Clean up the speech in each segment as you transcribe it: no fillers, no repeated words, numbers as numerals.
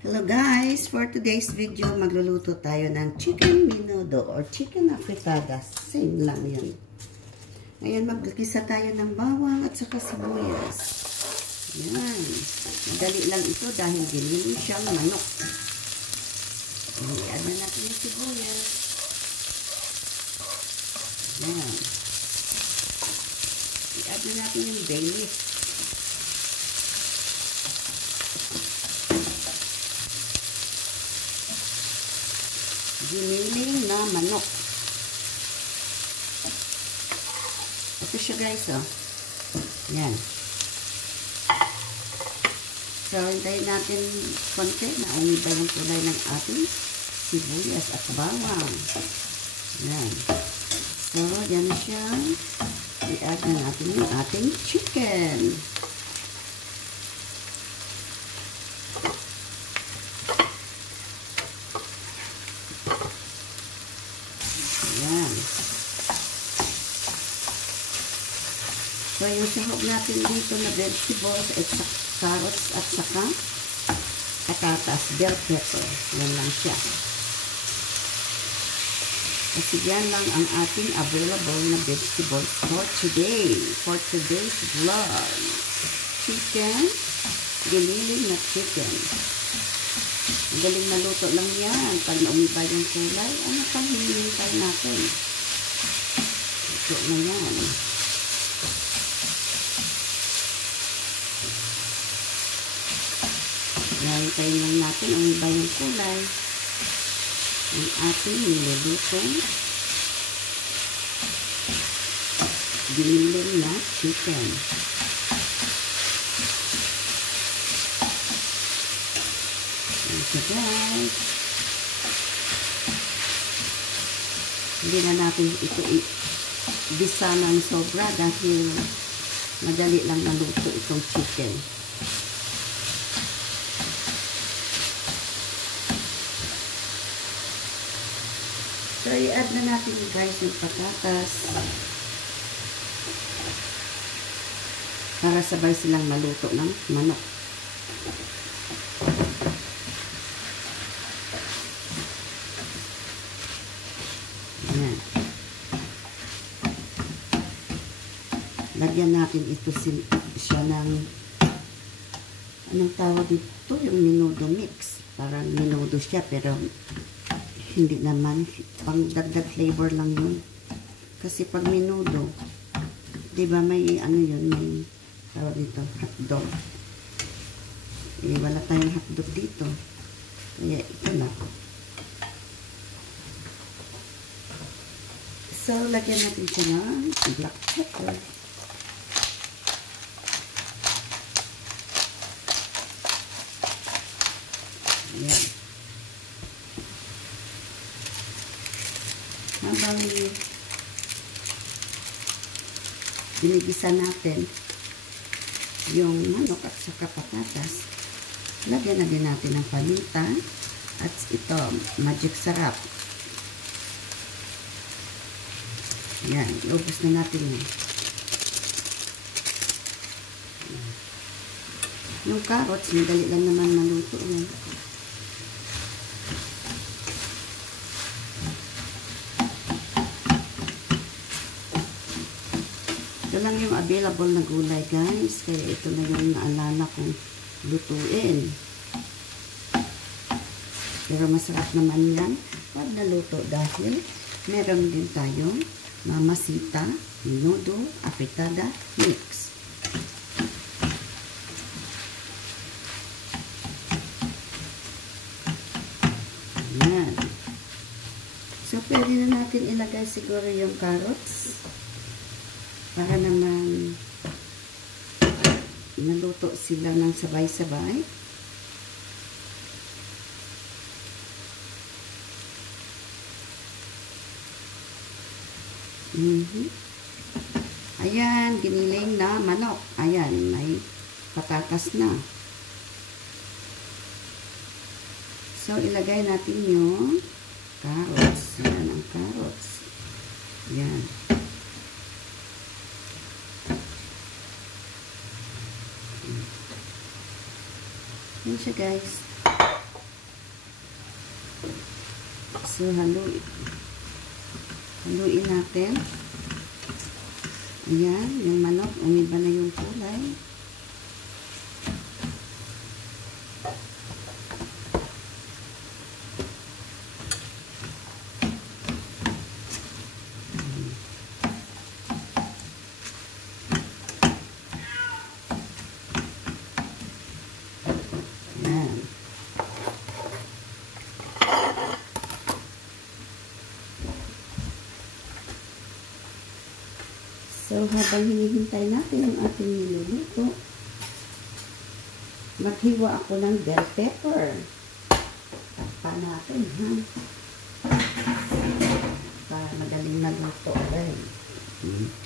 Hello guys! For today's video, magluluto tayo ng chicken menudo or chicken afritada. Same lang yun. Ngayon, magkisa tayo ng bawang at saka sibuyas. Yan. Madali lang ito dahil giniling siyang manok. I-add na natin yung sibuyas. Yan. I-add na natin yung bay leaf. Giniling na manok. Ito siya guys, oh. Yan. So, hintayin natin konti na umiba yung kulay ng ating sibuyas at bawang. Yan. So, yan siya. I-add na natin yung ating chicken. Yan. So, yung sahog natin dito na vegetables at carrots at saka patatas, bell pepper. Yan lang siya. Kasi yan lang ang ating available na vegetables for today. For today's vlog. Chicken. Giniling na chicken. Magaling na luto lang yan. Pag naumiba yung kulay, ano pang hinihintay natin? Ito na yan. Hintayin lang natin umiba yung kulay. Yung ating nilulutong giniling na chicken. So guys, hindi na natin ito bisa ng sobra dahil madali lang naluto itong chicken. So i-add na natin guys yung patatas para sabay silang maluto ng manok. Lagyan natin ito siya ng anong tawag dito? Yung menudo mix. Parang menudo siya pero hindi naman. Pang dagdag flavor lang yun. Kasi pag menudo, diba may ano yun? May tawag dito, hotdog. Wala tayong hotdog dito. Kaya ito na. So, lagyan natin siya ng black pepper. Yan. Habang binibisa natin yung manok at saka patatas, lagyan na din natin ng paminta at ito, magic sarap. Yan, iubos na natin yun. Yung carrots, madali lang naman maluto yan. Ito lang yung available na gulay guys. Kaya ito na yung naalala kong lutuin. Pero masarap naman yan pag naluto dahil meron din tayong mamasita, menudo, afritada, mix. Ayan. So, pwede na natin ilagay siguro yung carrots. Para naman naluto sila ng sabay-sabay. Ayan, giniling na manok. Ayan, may patatas na. So, ilagay natin yung carrots. Ayan ang carrots. Ayan. Yan siya guys. So, haluin natin. Ayan, yung manok, umiba na yung kulay. So, habang hinihintay natin ang ating niluluto, maghiwa ako ng bell pepper. Takpan natin, ha? Para madaling maluto.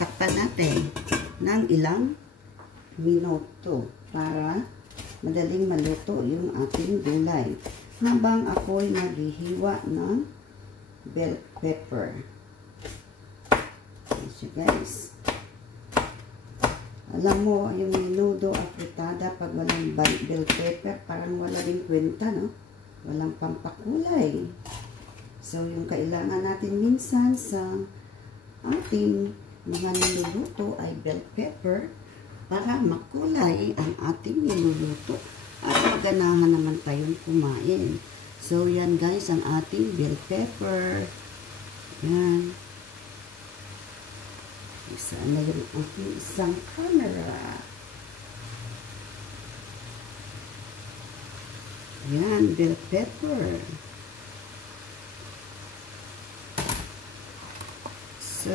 Takpan natin ng ilang minuto para madaling maluto yung ating gulay. Habang ako'y naghihiwa ng bell pepper. So, guys. Alam mo, yung menudo afritada, pag walang bell pepper, parang wala rin kwenta, no? Walang pampakulay. So, yung kailangan natin minsan sa ating mga niluluto ay bell pepper para makulay ang ating niluluto. At maganahan naman tayong kumain. So, yan guys, ang ating bell pepper. Yan. Sana yung aking isang camera. Yan, bell pepper. So,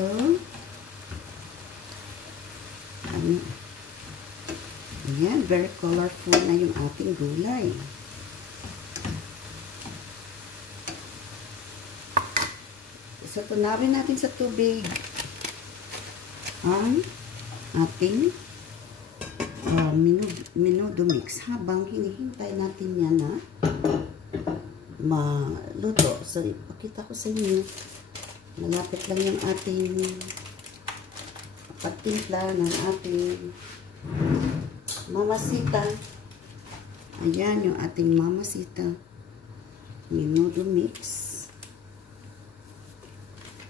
yan, very colorful na yung ating gulay. So, tunawin natin sa tubig ang ating menudo mix habang hinihintay natin yan na maluto. So, ipakita ko sa inyo. Malapit lang yung ating pagtimpla ng ating mamasita. Ayan yung ating mamasita. Menudo mix.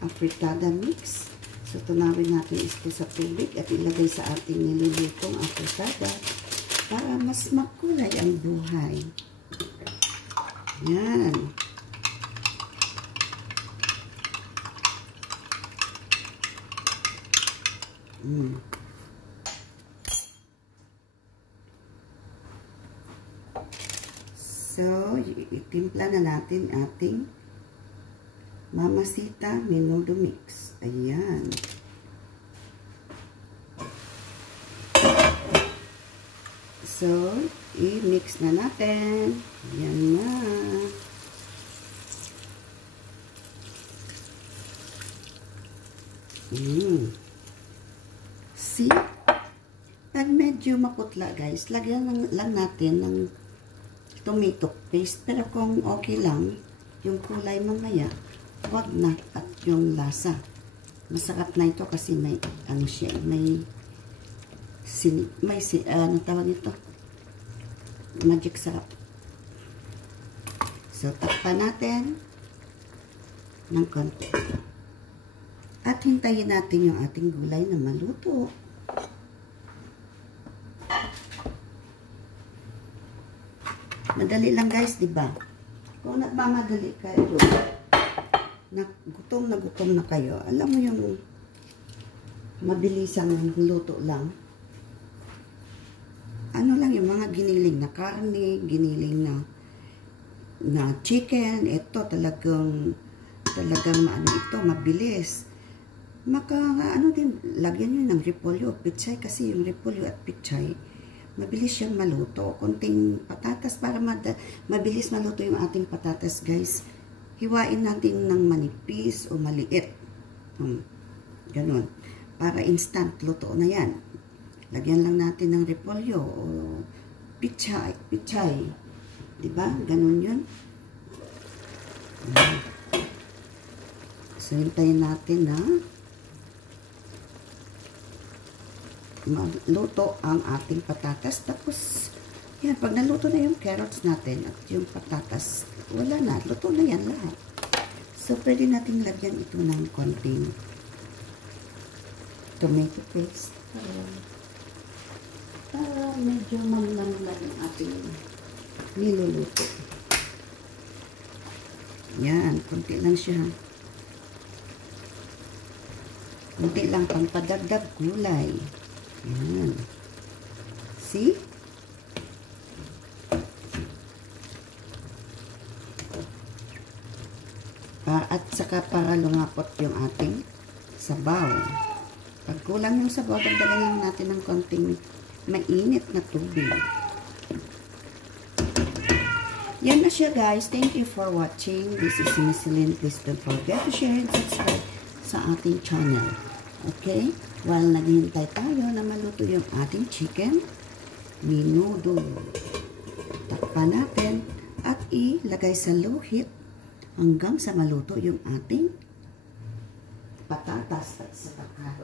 Afritada mix. So, tunawin natin ito sa tubig at ilagay sa ating nilulutong afritada para mas makulay ang buhay. Yan. So, itimpla na natin ating mamasita menudo mix. Ayan. So, i-mix na natin. Ayan na. See? Pag medyo maputla guys, lagyan lang natin ng tomato paste. Pero kung okay lang, yung kulay mamaya, wag na at yung lasa. Masarap na ito kasi may ano siya, ano tawag nito? Magic sarap. So, takpan natin ng konti. At hintayin natin yung ating gulay na maluto. Madali lang guys, di ba? Kung nagmamadali kayo, gutom na kayo, alam mo yung mabilisang luto lang. Ano lang yung mga giniling na karne, giniling na chicken, ito talagang ano ito, mabilis. Ano din, lagyan nyo ng repolyo, pichay kasi yung repolyo at pichay, mabilis siyang maluto. Konting patatas para mabilis maluto yung ating patatas guys. Hiwain natin ng manipis o maliit. Ganun. Para instant luto na yan. Lagyan lang natin ng repolyo o pichay. Diba? Ganun yun. So, hintayin natin na magluto ang ating patatas. Tapos, Yan, pag naluto na yung carrots natin at yung patatas, wala na. Luto na yan lahat. So, pwede natin lagyan ito ng konting tomato paste. Para medyo mamlamla yung ating niluluto. Yan, konti lang siya. Konti lang pang padagdag gulay. Yan. See? At saka para lumapot yung ating sabaw. Pag kulang yung sabaw, dagdagan lang natin ng konting mainit na tubig. Yan na siya guys. Thank you for watching. This is Miss Lynn. Please don't forget to share and subscribe sa ating channel. Okay? While naghihintay tayo na maluto yung ating chicken, menudo. Takpan natin at ilagay sa low heat hanggang sa maluto yung ating patatas at saka